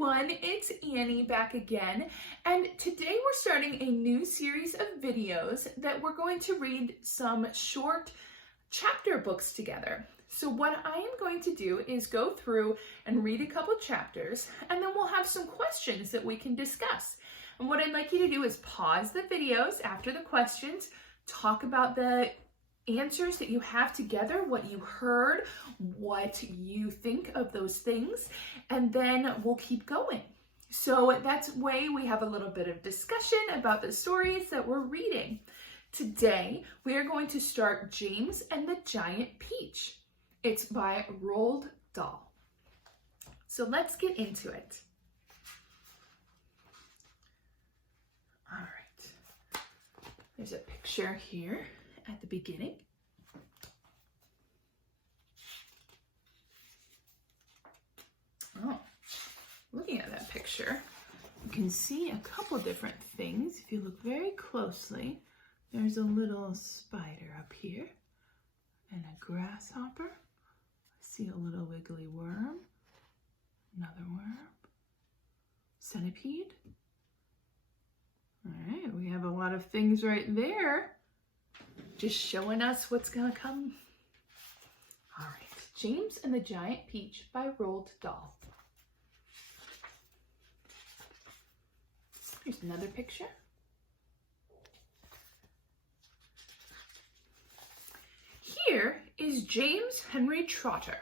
everyone, it's Annie back again, and today we're starting a new series of videos that we're going to read some short chapter books together. So what I am going to do is go through and read a couple chapters, and then we'll have some questions that we can discuss. And what I'd like you to do is pause the videos after the questions, talk about the answers that you have together, what you heard, what you think of those things, and then we'll keep going. So that's way we have a little bit of discussion about the stories that we're reading. Today, we are going to start James and the Giant Peach. It's by Roald Dahl. So let's get into it. All right. There's a picture here at the beginning. Oh, looking at that picture, you can see a couple different things. If you look very closely, there's a little spider up here and a grasshopper. I see a little wiggly worm, another worm, centipede. All right, we have a lot of things right there, just showing us what's gonna come. All right, James and the Giant Peach by Roald Dahl. Here's another picture. Here is James Henry Trotter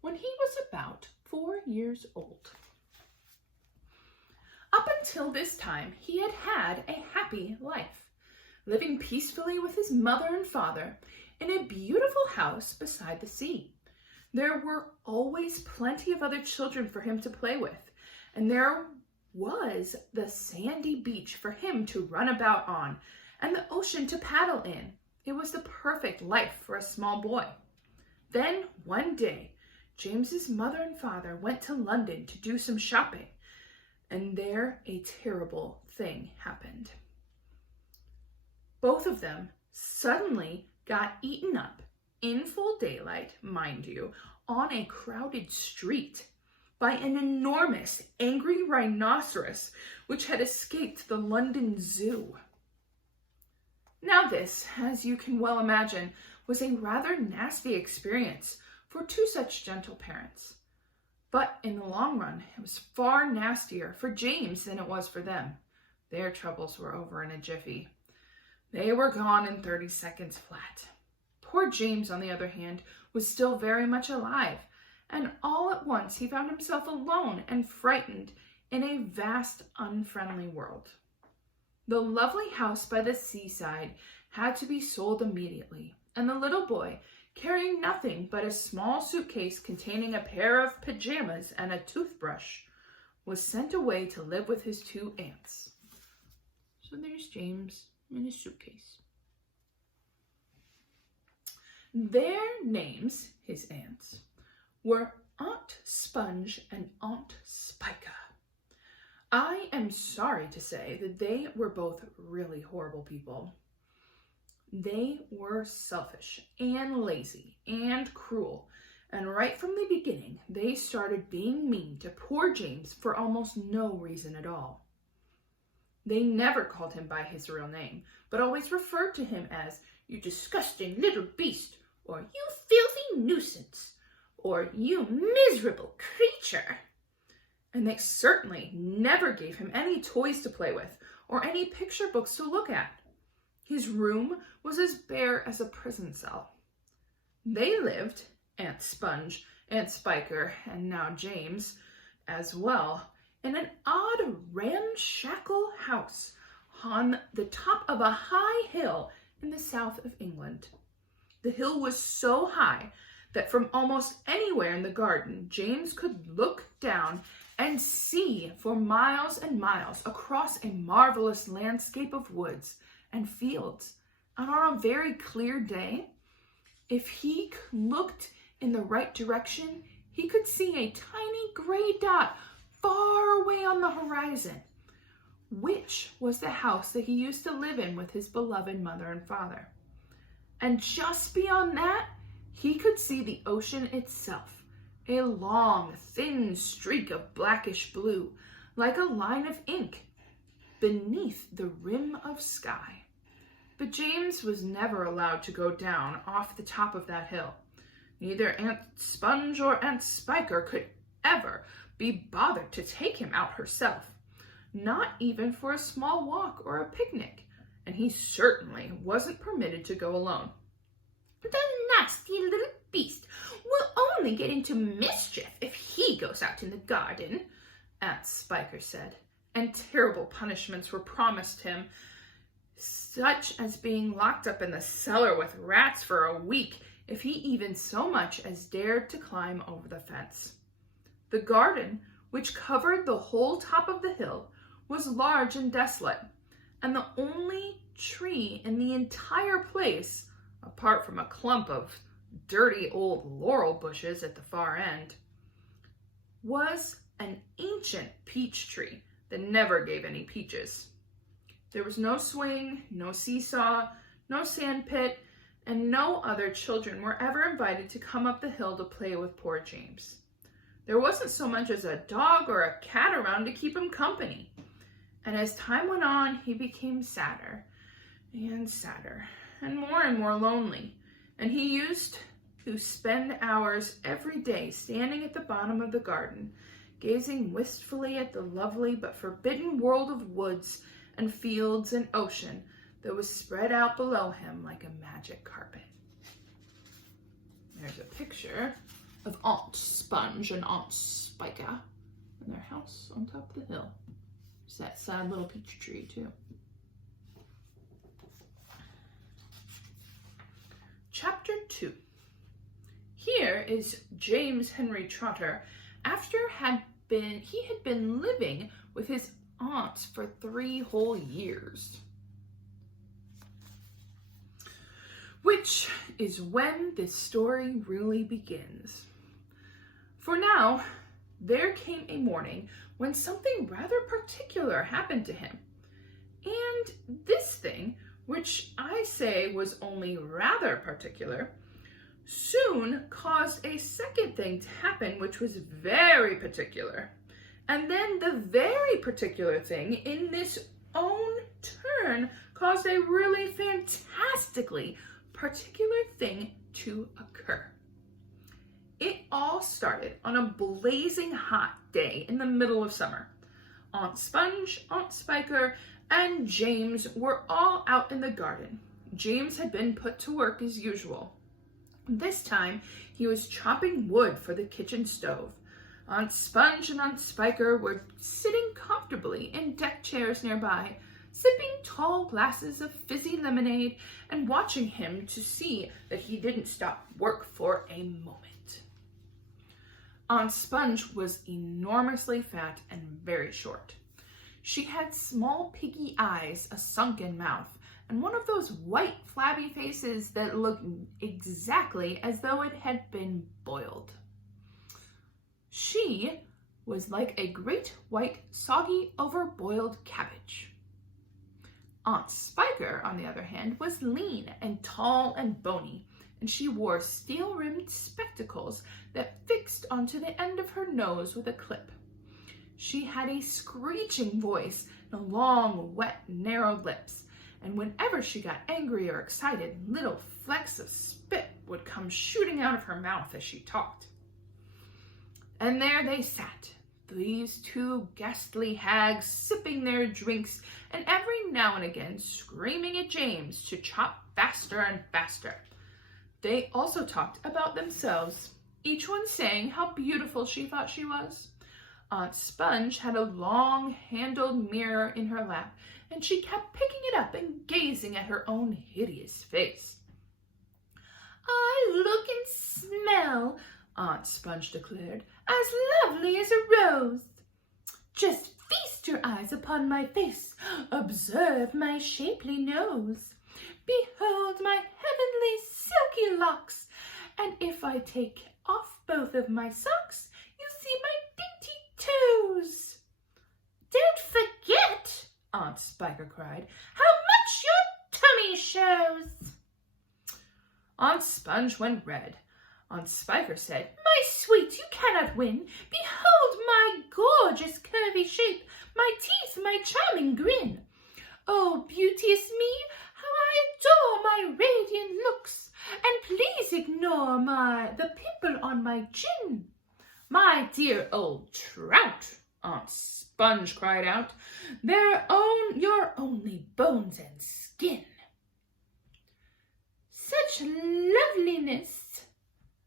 when he was about 4 years old. Up until this time, he had had a happy life, living peacefully with his mother and father in a beautiful house beside the sea. There were always plenty of other children for him to play with, and there was the sandy beach for him to run about on, and the ocean to paddle in. It was the perfect life for a small boy. Then, one day, James's mother and father went to London to do some shopping, and there a terrible thing happened. Both of them suddenly got eaten up, in full daylight, mind you, on a crowded street by an enormous, angry rhinoceros which had escaped the London Zoo. Now this, as you can well imagine, was a rather nasty experience for two such gentle parents. But in the long run, it was far nastier for James than it was for them. Their troubles were over in a jiffy. They were gone in 30 seconds flat. Poor James, on the other hand, was still very much alive, and all at once he found himself alone and frightened in a vast, unfriendly world. The lovely house by the seaside had to be sold immediately, and the little boy, carrying nothing but a small suitcase containing a pair of pajamas and a toothbrush, was sent away to live with his two aunts. So there's James in his suitcase. Their names, his aunts, were Aunt Sponge and Aunt Spica. I am sorry to say that they were both really horrible people. They were selfish and lazy and cruel, and right from the beginning, they started being mean to poor James for almost no reason at all. They never called him by his real name, but always referred to him as, "You disgusting little beast," or "You filthy nuisance," or "You miserable creature." And they certainly never gave him any toys to play with or any picture books to look at. His room was as bare as a prison cell. They lived, Aunt Sponge, Aunt Spiker, and now James as well, in an odd ramshackle house on the top of a high hill in the south of England. The hill was so high that from almost anywhere in the garden, James could look down and see for miles and miles across a marvelous landscape of woods and fields. And on a very clear day, if he looked in the right direction, he could see a tiny gray dot far away on the horizon, which was the house that he used to live in with his beloved mother and father. And just beyond that, he could see the ocean itself, a long, thin streak of blackish blue, like a line of ink, beneath the rim of sky. But James was never allowed to go down off the top of that hill. Neither Aunt Sponge or Aunt Spiker could ever be bothered to take him out herself, not even for a small walk or a picnic, and he certainly wasn't permitted to go alone. "The nasty little beast will only get into mischief if he goes out in the garden," Aunt Spiker said, and terrible punishments were promised him, such as being locked up in the cellar with rats for a week if he even so much as dared to climb over the fence. The garden, which covered the whole top of the hill, was large and desolate, and the only tree in the entire place, apart from a clump of dirty old laurel bushes at the far end, was an ancient peach tree that never gave any peaches. There was no swing, no seesaw, no sand pit, and no other children were ever invited to come up the hill to play with poor James. There wasn't so much as a dog or a cat around to keep him company. And as time went on, he became sadder and more lonely. And he used to spend hours every day standing at the bottom of the garden, gazing wistfully at the lovely but forbidden world of woods and fields and ocean that was spread out below him like a magic carpet. There's a picture of Aunt Sponge and Aunt Spiker in their house on top of the hill. There's that sad little peach tree too. Chapter 2. Here is James Henry Trotter after he had been living with his aunts for 3 whole years. Which is when this story really begins. For now, there came a morning when something rather particular happened to him. And this thing, which I say was only rather particular, soon caused a second thing to happen which was very particular. And then the very particular thing in this own turn caused a really fantastically particular thing to occur. It all started on a blazing hot day in the middle of summer. Aunt Sponge, Aunt Spiker, and James were all out in the garden. James had been put to work as usual. This time, he was chopping wood for the kitchen stove. Aunt Sponge and Aunt Spiker were sitting comfortably in deck chairs nearby, sipping tall glasses of fizzy lemonade and watching him to see that he didn't stop work for a moment. Aunt Sponge was enormously fat and very short. She had small piggy eyes, a sunken mouth, and one of those white flabby faces that looked exactly as though it had been boiled. She was like a great white soggy over-boiled cabbage. Aunt Spiker, on the other hand, was lean and tall and bony, and she wore steel-rimmed spectacles that fixed onto the end of her nose with a clip. She had a screeching voice and long, wet, narrow lips, and whenever she got angry or excited, little flecks of spit would come shooting out of her mouth as she talked. And there they sat, these 2 ghastly hags, sipping their drinks and every now and again screaming at James to chop faster and faster. They also talked about themselves, each one saying how beautiful she thought she was. Aunt Sponge had a long-handled mirror in her lap, and she kept picking it up and gazing at her own hideous face. "I look and smell," Aunt Sponge declared, "as lovely as a rose. Just feast your eyes upon my face. Observe my shapely nose. Behold my heavenly silky locks. And if I take off both of my socks, you see my dainty toes." "Don't forget," Aunt Spiker cried, "how much your tummy shows." Aunt Sponge went red. Aunt Spiker said, "My sweet, you cannot win. Behold my gorgeous curvy shape, my teeth, my charming grin. Oh, beauteous me, how I adore my radiant looks, and please ignore the pimple on my chin. My dear old trout, Aunt Sponge cried out, your only bones and skin. Such loveliness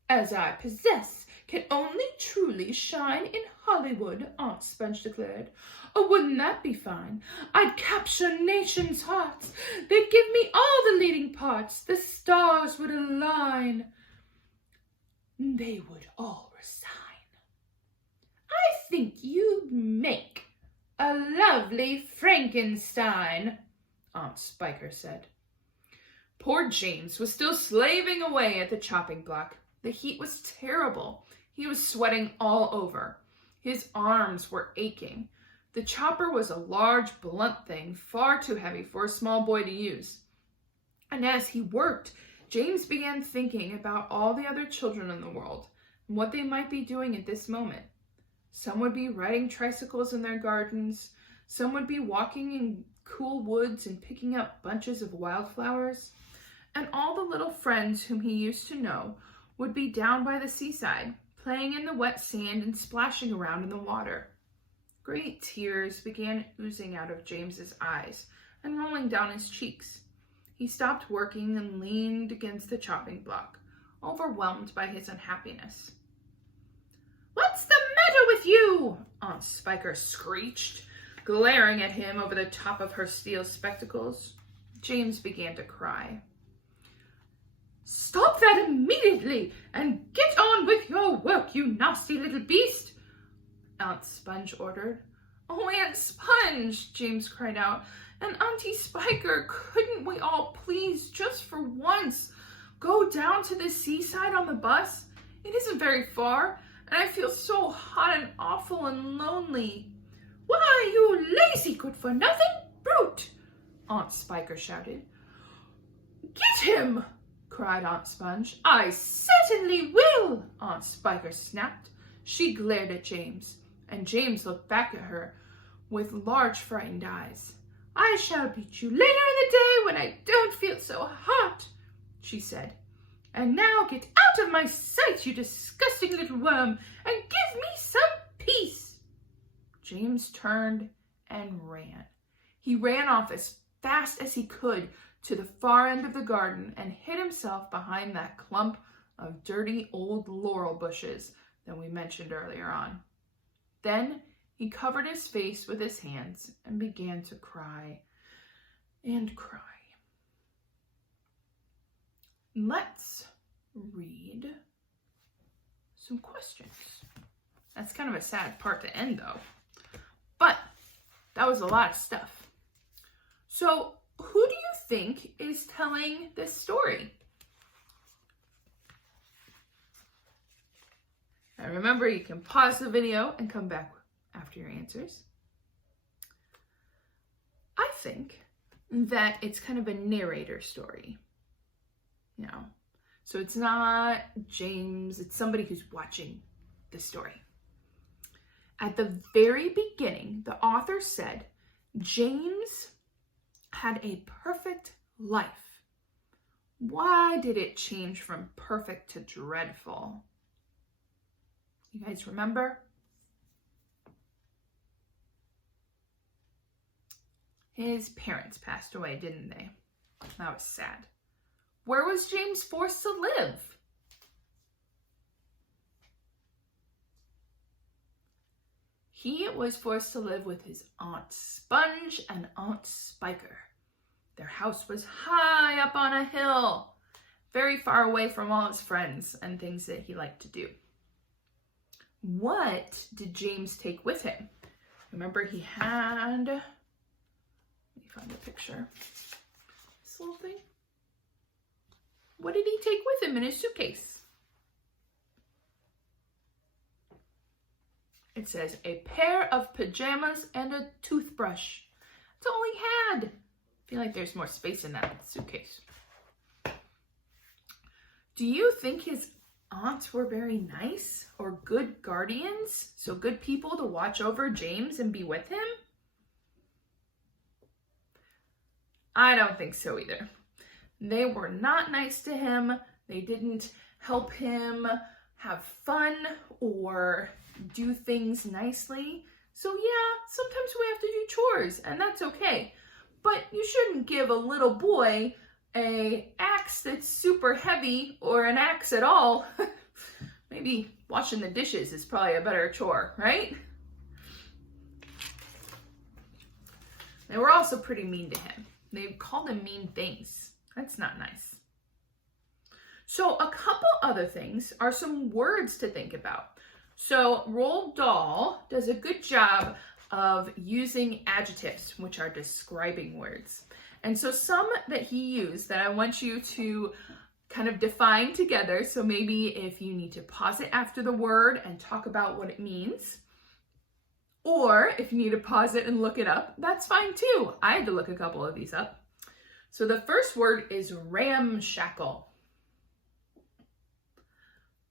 as I possess can only truly shine in Hollywood, Aunt Sponge declared. Oh, wouldn't that be fine? I'd capture nations' hearts. They'd give me all the leading parts. The stars would align. They would all resign. I think you'd make a lovely Frankenstein, Aunt Spiker said. Poor James was still slaving away at the chopping block. The heat was terrible. He was sweating all over. His arms were aching. The chopper was a large, blunt thing, far too heavy for a small boy to use. And as he worked, James began thinking about all the other children in the world and what they might be doing at this moment. Some would be riding tricycles in their gardens. Some would be walking in cool woods and picking up bunches of wildflowers. And all the little friends whom he used to know would be down by the seaside, playing in the wet sand and splashing around in the water. Great tears began oozing out of James's eyes and rolling down his cheeks. He stopped working and leaned against the chopping block, overwhelmed by his unhappiness. What's the matter with you? Aunt Spiker screeched, glaring at him over the top of her steel spectacles. James began to cry. Stop that immediately and get on with your work, you nasty little beast, Aunt Sponge ordered. Oh, Aunt Sponge, James cried out, and Auntie Spiker, couldn't we all please, just for once, go down to the seaside on the bus? It isn't very far, and I feel so hot and awful and lonely. Why, you lazy good-for-nothing brute, Aunt Spiker shouted. Get him, cried Aunt Sponge. I certainly will, Aunt Spiker snapped. She glared at James, and James looked back at her with large frightened eyes. I shall beat you later in the day when I don't feel so hot, she said. And now get out of my sight, you disgusting little worm, and give me some peace. James turned and ran. He ran off as fast as he could to the far end of the garden and hid himself behind that clump of dirty old laurel bushes that we mentioned earlier on. Then he covered his face with his hands and began to cry and cry. Let's read some questions. That's kind of a sad part to end though, but that was a lot of stuff. So who do you think is telling this story? And remember, you can pause the video and come back after your answers. I think that it's kind of a narrator story. You know, so it's not James, it's somebody who's watching the story. At the very beginning, the author said, James had a perfect life. Why did it change from perfect to dreadful? You guys remember? His parents passed away, didn't they? That was sad. Where was James forced to live? He was forced to live with his Aunt Sponge and Aunt Spiker. Their house was high up on a hill, very far away from all his friends and things that he liked to do. What did James take with him? Remember, he had, let me find a picture. This little thing. What did he take with him in his suitcase? It says a pair of pajamas and a toothbrush. That's all he had. I feel like there's more space in that suitcase. Do you think his aunts were very nice or good guardians, so good people to watch over James and be with him? I don't think so either. They were not nice to him. They didn't help him have fun or do things nicely. So yeah, sometimes we have to do chores, and that's okay. But you shouldn't give a little boy an axe that's super heavy or an axe at all. Maybe washing the dishes is probably a better chore, right? They were also pretty mean to him. They called him mean things. That's not nice. So a couple other things are some words to think about. So Roald Dahl does a good job of using adjectives, which are describing words. And so some that he used that I want you to kind of define together. So maybe if you need to pause it after the word and talk about what it means, or if you need to pause it and look it up, that's fine too. I had to look a couple of these up. So the first word is ramshackle.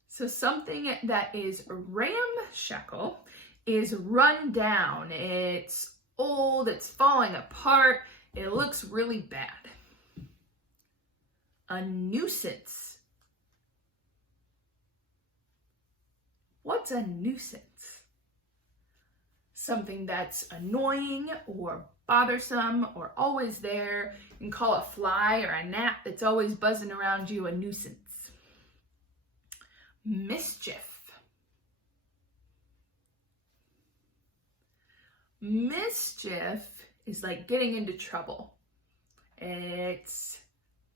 So something that is ramshackle is run down. It's old, it's falling apart, it looks really bad. A nuisance. What's a nuisance? Something that's annoying or bothersome or always there. You can call a fly or a gnat that's always buzzing around you a nuisance. Mischief. Mischief is like getting into trouble. It's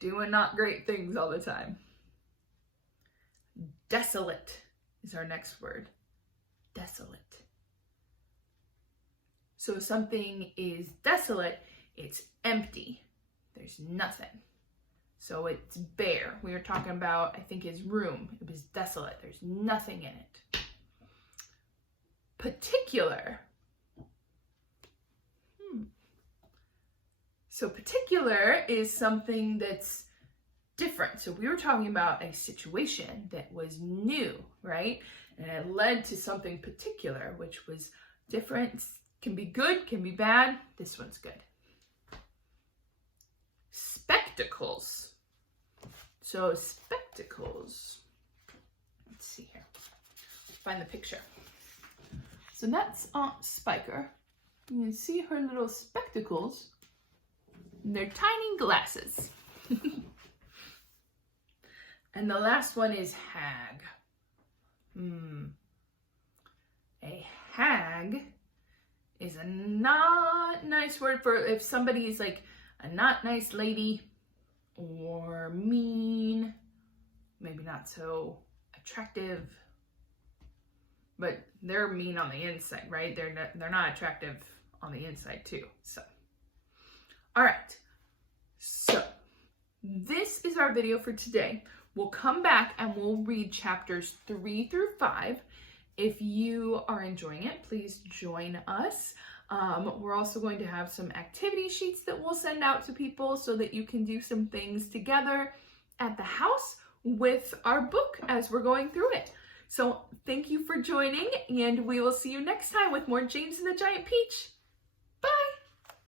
doing not great things all the time. Desolate is our next word. Desolate. So if something is desolate, it's empty. There's nothing. So it's bare. We were talking about, I think, his room. It was desolate. There's nothing in it. Particular. So particular is something that's different. So we were talking about a situation that was new, right? And it led to something particular, which was different. Can be good, can be bad. This one's good. Spectacles. So spectacles. Let's see here. Find the picture. So that's Aunt Spiker. You can see her little spectacles. They're tiny glasses. And the last one is hag. A hag is a not nice word for if somebody is like a not nice lady or mean, maybe not so attractive, but they're mean on the inside, right? They're not attractive on the inside too. So, all right. So this is our video for today. We'll come back and we'll read chapters 3 through 5. If you are enjoying it, please join us. We're also going to have some activity sheets that we'll send out to people so that you can do some things together at the house with our book as we're going through it. So thank you for joining, and we will see you next time with more James and the Giant Peach.